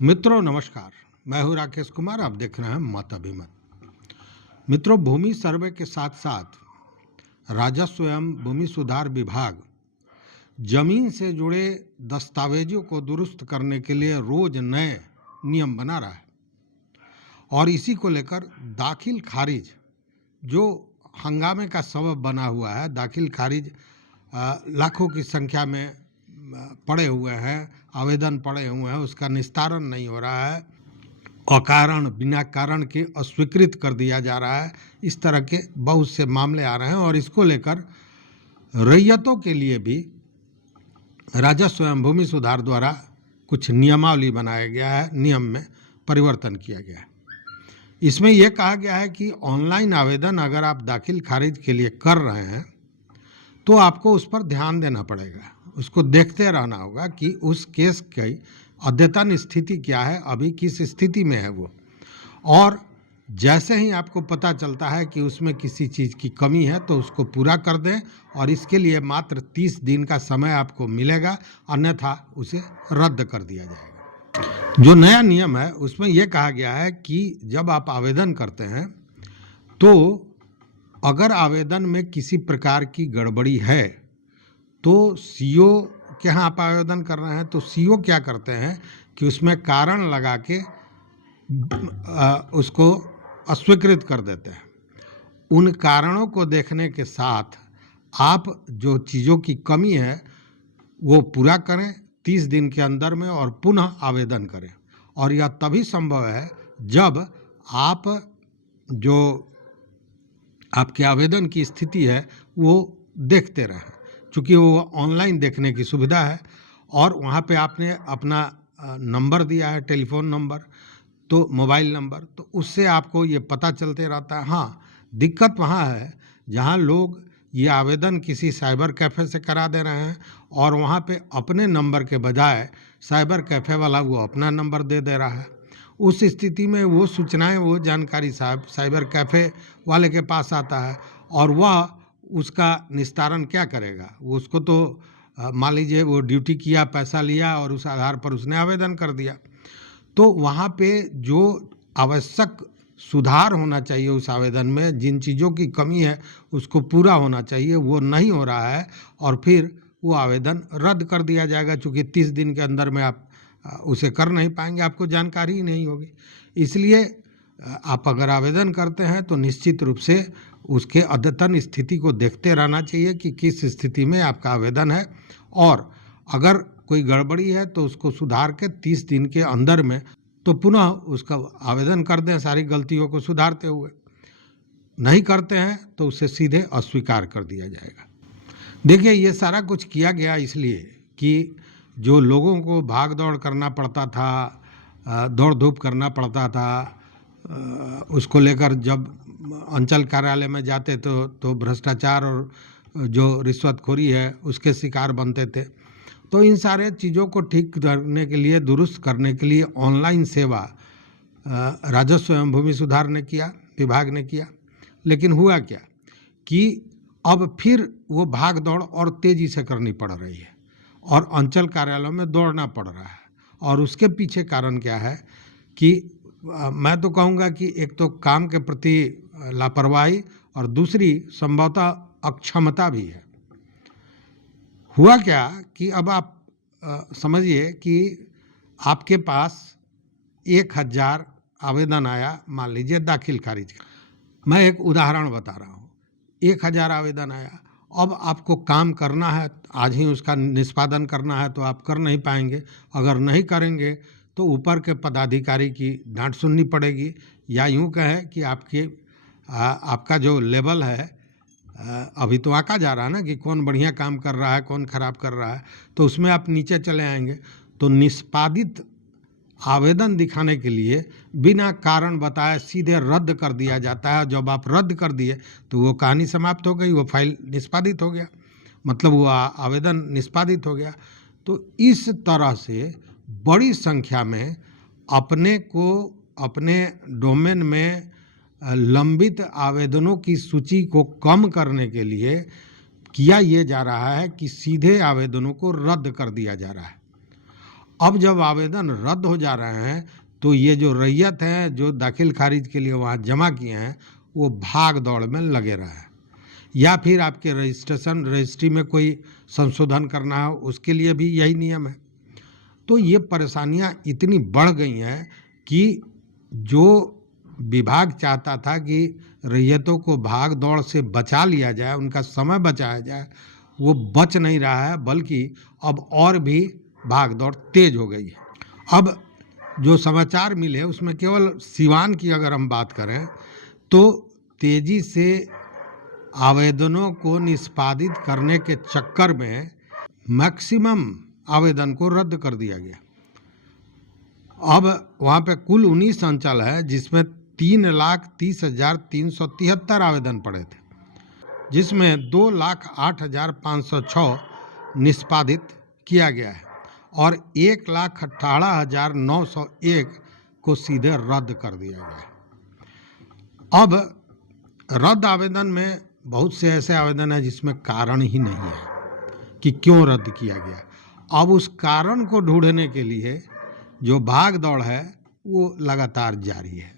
मित्रों नमस्कार। मैं हूं राकेश कुमार। आप देख रहे हैं मत अभिमत। मित्रों, भूमि सर्वे के साथ साथ राजस्व एवं भूमि सुधार विभाग जमीन से जुड़े दस्तावेजों को दुरुस्त करने के लिए रोज नए नियम बना रहा है और इसी को लेकर दाखिल खारिज जो हंगामे का सबब बना हुआ है, दाखिल खारिज लाखों की संख्या में पड़े हुए हैं, आवेदन पड़े हुए हैं, उसका निस्तारण नहीं हो रहा है, अकारण बिना कारण के अस्वीकृत कर दिया जा रहा है। इस तरह के बहुत से मामले आ रहे हैं और इसको लेकर रैयतों के लिए भी राजस्व एवं भूमि सुधार द्वारा कुछ नियमावली बनाया गया है, नियम में परिवर्तन किया गया है। इसमें यह कहा गया है कि ऑनलाइन आवेदन अगर आप दाखिल खारिज के लिए कर रहे हैं तो आपको उस पर ध्यान देना पड़ेगा, उसको देखते रहना होगा कि उस केस की अद्यतन स्थिति क्या है, अभी किस स्थिति में है वो। और जैसे ही आपको पता चलता है कि उसमें किसी चीज़ की कमी है तो उसको पूरा कर दें और इसके लिए मात्र 30 दिन का समय आपको मिलेगा, अन्यथा उसे रद्द कर दिया जाएगा। जो नया नियम है उसमें यह कहा गया है कि जब आप आवेदन करते हैं तो अगर आवेदन में किसी प्रकार की गड़बड़ी है तो सीओ के यहाँ आप आवेदन कर रहे हैं तो सीओ क्या करते हैं कि उसमें कारण लगा के उसको अस्वीकृत कर देते हैं। उन कारणों को देखने के साथ आप जो चीज़ों की कमी है वो पूरा करें 30 दिन के अंदर में और पुनः आवेदन करें। और यह तभी संभव है जब आप जो आपके आवेदन की स्थिति है वो देखते रहें, चूँकि वो ऑनलाइन देखने की सुविधा है और वहाँ पे आपने अपना नंबर दिया है, टेलीफोन नंबर, तो मोबाइल नंबर, तो उससे आपको ये पता चलते रहता है। हाँ, दिक्कत वहाँ है जहाँ लोग ये आवेदन किसी साइबर कैफ़े से करा दे रहे हैं और वहाँ पे अपने नंबर के बजाय साइबर कैफ़े वाला वो अपना नंबर दे रहा है। उस स्थिति में वो सूचनाएं, वो जानकारी साइबर कैफ़े वाले के पास आता है और वह उसका निस्तारण क्या करेगा। वो उसको तो मान लीजिए वो ड्यूटी किया, पैसा लिया और उस आधार पर उसने आवेदन कर दिया, तो वहाँ पे जो आवश्यक सुधार होना चाहिए उस आवेदन में, जिन चीज़ों की कमी है उसको पूरा होना चाहिए, वो नहीं हो रहा है और फिर वो आवेदन रद्द कर दिया जाएगा। चूँकि 30 दिन के अंदर में आप उसे कर नहीं पाएंगे, आपको जानकारी ही नहीं होगी। इसलिए आप अगर आवेदन करते हैं तो निश्चित रूप से उसके अद्यतन स्थिति को देखते रहना चाहिए कि किस स्थिति में आपका आवेदन है और अगर कोई गड़बड़ी है तो उसको सुधार के 30 दिन के अंदर में तो पुनः उसका आवेदन कर दें, सारी गलतियों को सुधारते हुए। नहीं करते हैं तो उसे सीधे अस्वीकार कर दिया जाएगा। देखिए, ये सारा कुछ किया गया इसलिए कि जो लोगों को भाग दौड़ करना पड़ता था, दौड़ धूप करना पड़ता था, उसको लेकर जब अंचल कार्यालय में जाते तो भ्रष्टाचार और जो रिश्वतखोरी है उसके शिकार बनते थे। तो इन सारे चीज़ों को ठीक करने के लिए, दुरुस्त करने के लिए ऑनलाइन सेवा राजस्व एवं भूमि सुधार ने किया, विभाग ने किया। लेकिन हुआ क्या कि अब फिर वो भाग दौड़ और तेज़ी से करनी पड़ रही है और अंचल कार्यालयों में दौड़ना पड़ रहा है। और उसके पीछे कारण क्या है कि मैं तो कहूँगा कि एक तो काम के प्रति लापरवाही और दूसरी संभवतः अक्षमता भी है। हुआ क्या कि अब आप समझिए कि आपके पास 1000 आवेदन आया, मान लीजिए दाखिल खारिज का। मैं एक उदाहरण बता रहा हूँ। 1000 आवेदन आया, अब आपको काम करना है, आज ही उसका निष्पादन करना है तो आप कर नहीं पाएंगे। अगर नहीं करेंगे तो ऊपर के पदाधिकारी की डांट सुननी पड़ेगी, या यूँ कहें कि आपका जो लेवल है अभी तो आंका जा रहा है ना कि कौन बढ़िया काम कर रहा है, कौन खराब कर रहा है, तो उसमें आप नीचे चले आएंगे। तो निष्पादित आवेदन दिखाने के लिए बिना कारण बताए सीधे रद्द कर दिया जाता है। जब आप रद्द कर दिए तो वो कहानी समाप्त हो गई, वो फाइल निष्पादित हो गया, मतलब वो आवेदन निष्पादित हो गया। तो इस तरह से बड़ी संख्या में अपने डोमेन में लंबित आवेदनों की सूची को कम करने के लिए किया ये जा रहा है कि सीधे आवेदनों को रद्द कर दिया जा रहा है। अब जब आवेदन रद्द हो जा रहे हैं तो ये जो रैयत हैं जो दाखिल खारिज के लिए वहाँ जमा किए हैं वो भाग दौड़ में लगे रहे, या फिर आपके रजिस्ट्री में कोई संशोधन करना है उसके लिए भी यही नियम है। तो ये परेशानियां इतनी बढ़ गई हैं कि जो विभाग चाहता था कि रैयतों को भाग दौड़ से बचा लिया जाए, उनका समय बचाया जाए, वो बच नहीं रहा है, बल्कि अब और भी भाग दौड़ तेज हो गई है। अब जो समाचार मिले उसमें केवल सिवान की अगर हम बात करें तो तेजी से आवेदनों को निष्पादित करने के चक्कर में मैक्सिमम आवेदन को रद्द कर दिया गया। अब वहाँ पे कुल 19 अंचल है जिसमें 3,30,373 आवेदन पड़े थे, जिसमें 2,08,506 निष्पादित किया गया है और 1,18,901 को सीधे रद्द कर दिया गया है। अब रद्द आवेदन में बहुत से ऐसे आवेदन हैं जिसमें कारण ही नहीं है कि क्यों रद्द किया गया। अब उस कारण को ढूंढने के लिए जो भाग दौड़ है वो लगातार जारी है।